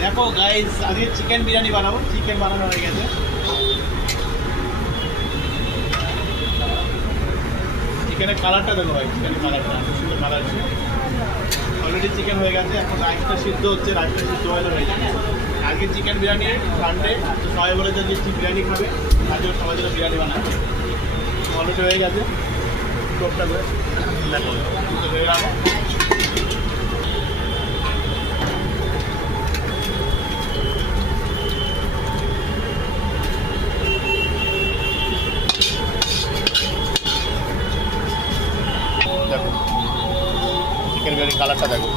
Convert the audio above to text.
দেখো গাইস, আজকে চিকেন বিরিয়ানি বানাবো। চিকেন বানানো হয়ে গেছে। চিকেনের কালারটা দেখো ভাই, চিকেনের কালারটা সুন্দর কালার আছে। অলরেডি চিকেন হয়ে গেছে, এখন রাইসটা সিদ্ধ হচ্ছে। রাইসটা সিদ্ধ হয়ে হয়ে যাবে। আজকে চিকেন বিরিয়ানি সানডে, সবাই বলেছে যে বিরিয়ানি খাবে, তার জন্য সবাই জন্য বিরিয়ানি বানাবে। অলরেডি হয়ে গেছে। টোপটা করে দেখো হয়ে গেল। দেখো চিকেন বিরিয়ানি কালারটা দেখো।